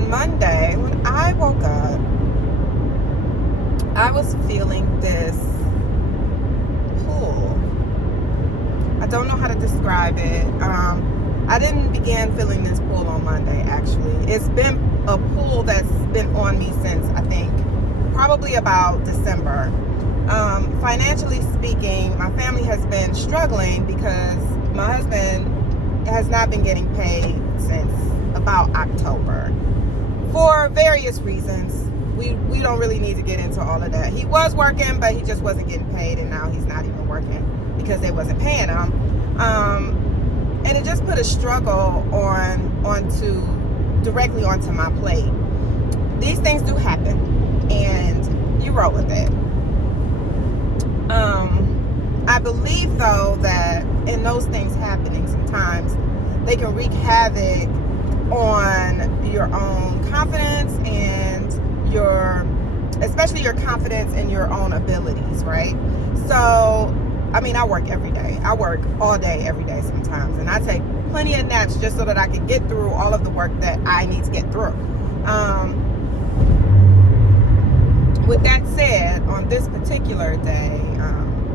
on Monday, when I woke up, I was feeling this pull. I don't know how to describe it. I didn't begin feeling this pull on Monday, actually. It's been a pull that's been on me since, I think, probably about December. Financially speaking, my family has been struggling because my husband has not been getting paid since about October for various reasons. We don't really need to get into all of that. He was working, but he just wasn't getting paid, and now he's not even working because they wasn't paying him. And it just put a struggle directly onto my plate. These things do happen, and you roll with it. I believe, though, that in those things happening, sometimes they can wreak havoc on your own confidence and especially your confidence in your own abilities, right? So, I mean, I work every day. I work all day, every day sometimes. And I take plenty of naps just so that I can get through all of the work that I need to get through. With that said, on this particular day,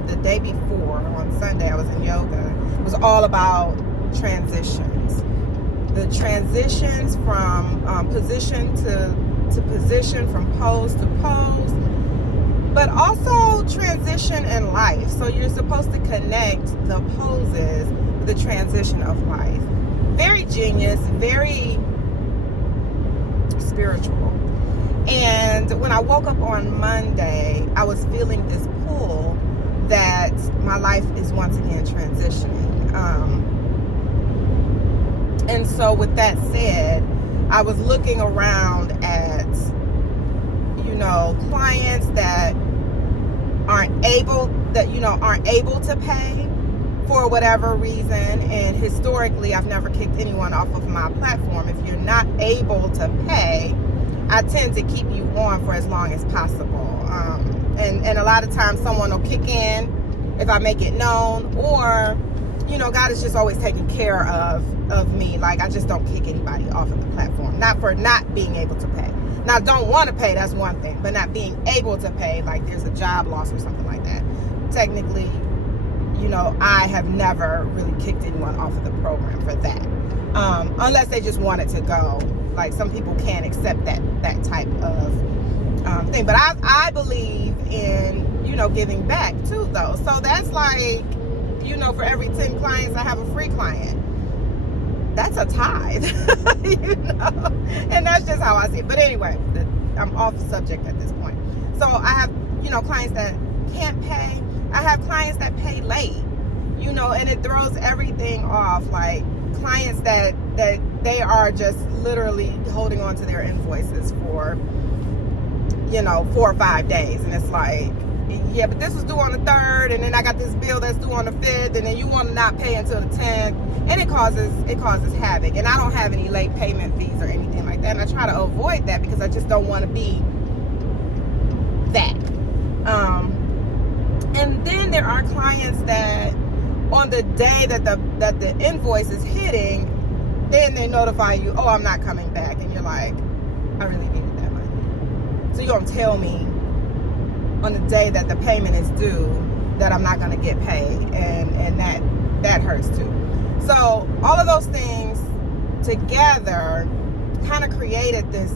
the day before, on Sunday, I was in yoga. It was all about transitions. The transitions from position to position, from pose to pose, but also transition in life. So you're supposed to connect the poses with the transition of life. Very genius, very spiritual. And when I woke up on Monday, I was feeling this pull that my life is once again transitioning. And so with that said, I was looking around at, clients that aren't able to pay for whatever reason. And historically, I've never kicked anyone off of my platform. If you're not able to pay, I tend to keep you on for as long as possible. And a lot of times someone will kick in if I make it known, or, God is just always taking care of me. Like, I just don't kick anybody off of the platform. Not for not being able to pay. Now, don't want to pay, that's one thing. But not being able to pay, like there's a job loss or something like that. Technically, I have never really kicked anyone off of the program for that. Unless they just wanted to go. Like, some people can't accept that type of thing. But I believe in, giving back too, though. So that's like, for every 10 clients, I have a free client. That's a tithe, and that's just how I see it. But anyway, I'm off subject at this point. So I have, clients that can't pay. I have clients that pay late, and it throws everything off. Like, clients that they are just literally holding on to their invoices for, 4 or 5 days. And it's like, yeah, but this was due on the 3rd, and then I got this bill that's due on the 5th, and then you want to not pay until the 10th, and it causes havoc. And I don't have any late payment fees or anything like that, and I try to avoid that because I just don't want to be that. And then there are clients that on the day that the invoice is hitting, then they notify you, oh, I'm not coming back, and you're like, I really needed that money. So you're gonna tell me on the day that the payment is due that I'm not going to get paid, and that hurts too. So all of those things together kind of created this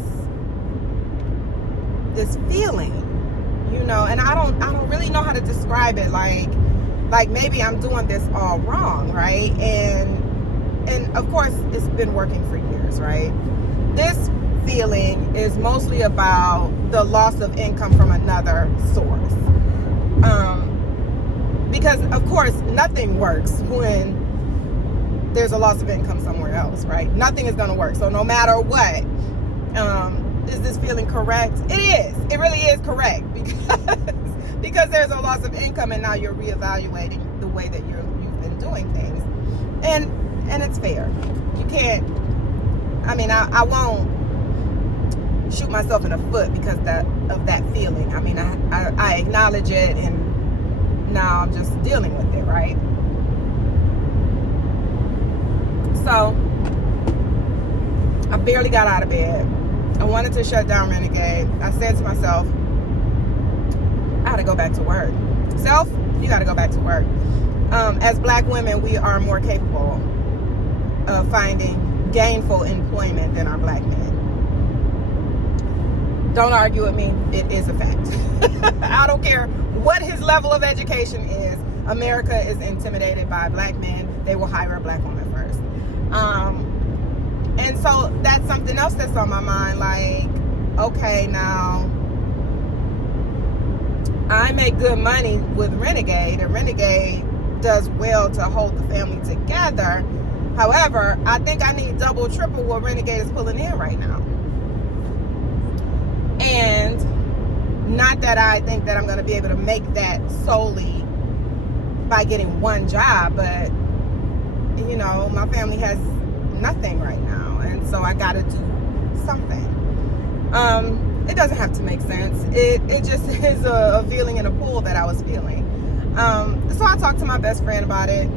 feeling, and I don't really know how to describe it. Like maybe I'm doing this all wrong, right? And of course it's been working for years, right? This feeling is mostly about the loss of income from another source. Because of course nothing works when there's a loss of income somewhere else, right? Nothing is going to work. So no matter what, is this feeling correct? It is. It really is correct, because there's a loss of income, and now you're reevaluating the way that you've been doing things, and it's fair. You can't. I mean, I won't shoot myself in the foot because of that feeling. I mean, I acknowledge it, and now I'm just dealing with it, right? So I barely got out of bed. I wanted to shut down Renegade. I said to myself, I gotta go back to work. Self, you gotta go back to work. As black women, we are more capable of finding gainful employment than our black men. Don't argue with me. It is a fact. I don't care what his level of education is. America is intimidated by black men. They will hire a black woman first. And so that's something else that's on my mind. Like, okay, now I make good money with Renegade, and Renegade does well to hold the family together. However, I think I need double, triple what Renegade is pulling in right now. And not that I think that I'm going to be able to make that solely by getting one job, but you know, my family has nothing right now, and so I got to do something. It doesn't have to make sense. It just is a feeling in a pool that I was feeling. So I talked to my best friend about it,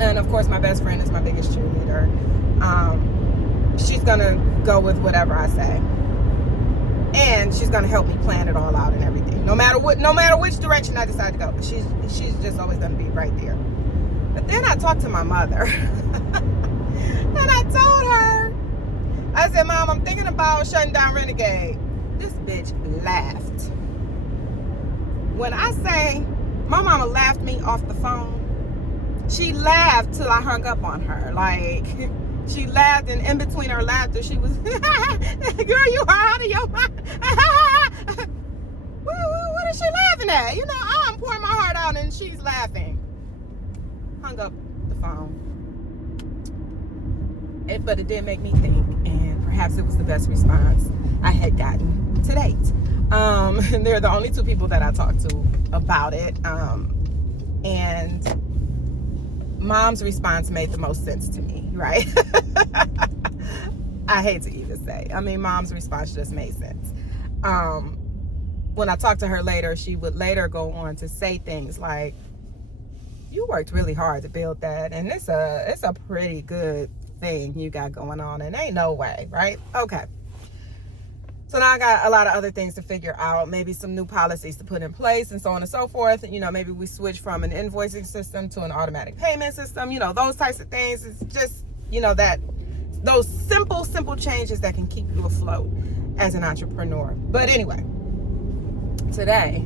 and of course my best friend is my biggest cheerleader. She's gonna go with whatever I say, and she's gonna help me plan it all out and everything, no matter which direction I decide to go. She's just always gonna be right there. But then I talked to my mother and I told her, I said, Mom, I'm thinking about shutting down Renegade. This bitch laughed. When I say my mama laughed me off the phone, she laughed till I hung up on her. Like, she laughed, and in between her laughter, she was, girl, you out of your mind. What is she laughing at? You know, I'm pouring my heart out and she's laughing. Hung up the phone. But it did make me think, and perhaps it was the best response I had gotten to date. And they're the only two people that I talked to about it. And Mom's response made the most sense to me, right? I hate to even say. I mean, Mom's response just made sense. When I talked to her later, she would later go on to say things like, you worked really hard to build that, and it's a pretty good thing you got going on, and ain't no way, right? Okay. So now I got a lot of other things to figure out, maybe some new policies to put in place and so on and so forth. You know, maybe we switch from an invoicing system to an automatic payment system, you know, those types of things. It's just, you know, that those simple changes that can keep you afloat as an entrepreneur. But anyway, today,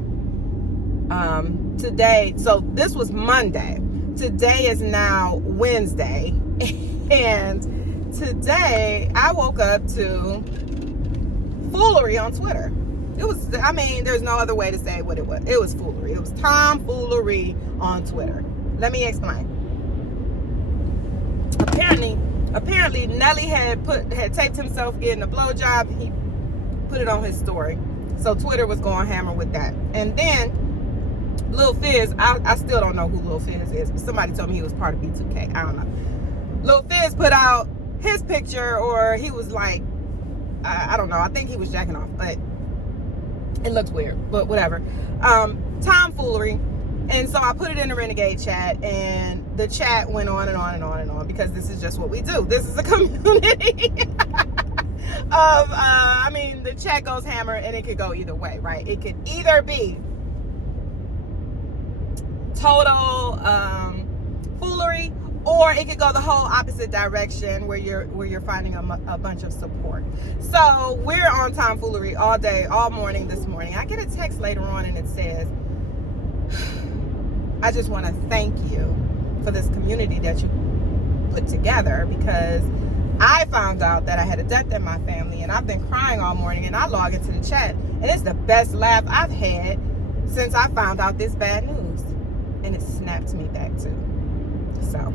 so this was Monday. Today is now Wednesday. And today I woke up to foolery on Twitter. It was, I mean, there's no other way to say what it was. It was foolery. It was tomfoolery on Twitter. Let me explain. Apparently Nelly had taped himself getting a blowjob. He put it on his story. So Twitter was going hammer with that. And then Lil Fizz, I still don't know who Lil Fizz is, but somebody told me he was part of B2K. I don't know. Lil Fizz put out his picture, or he was like, I don't know, I think he was jacking off, but it looks weird, but whatever. Tomfoolery. And so I put it in the Renegade chat, and the chat went on and on and on and on, because this is just what we do. This is a community of, I mean, the chat goes hammer, and it could go either way, right? It could either be total foolery, or it could go the whole opposite direction where you're finding a bunch of support. So we're on tomfoolery all day, all morning this morning. I get a text later on, and it says, I just want to thank you for this community that you put together, because I found out that I had a death in my family, and I've been crying all morning, and I log into the chat, and it's the best laugh I've had since I found out this bad news. And it snapped me back too. So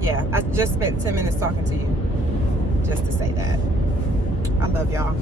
yeah, I just spent 10 minutes talking to you just to say that. I love y'all.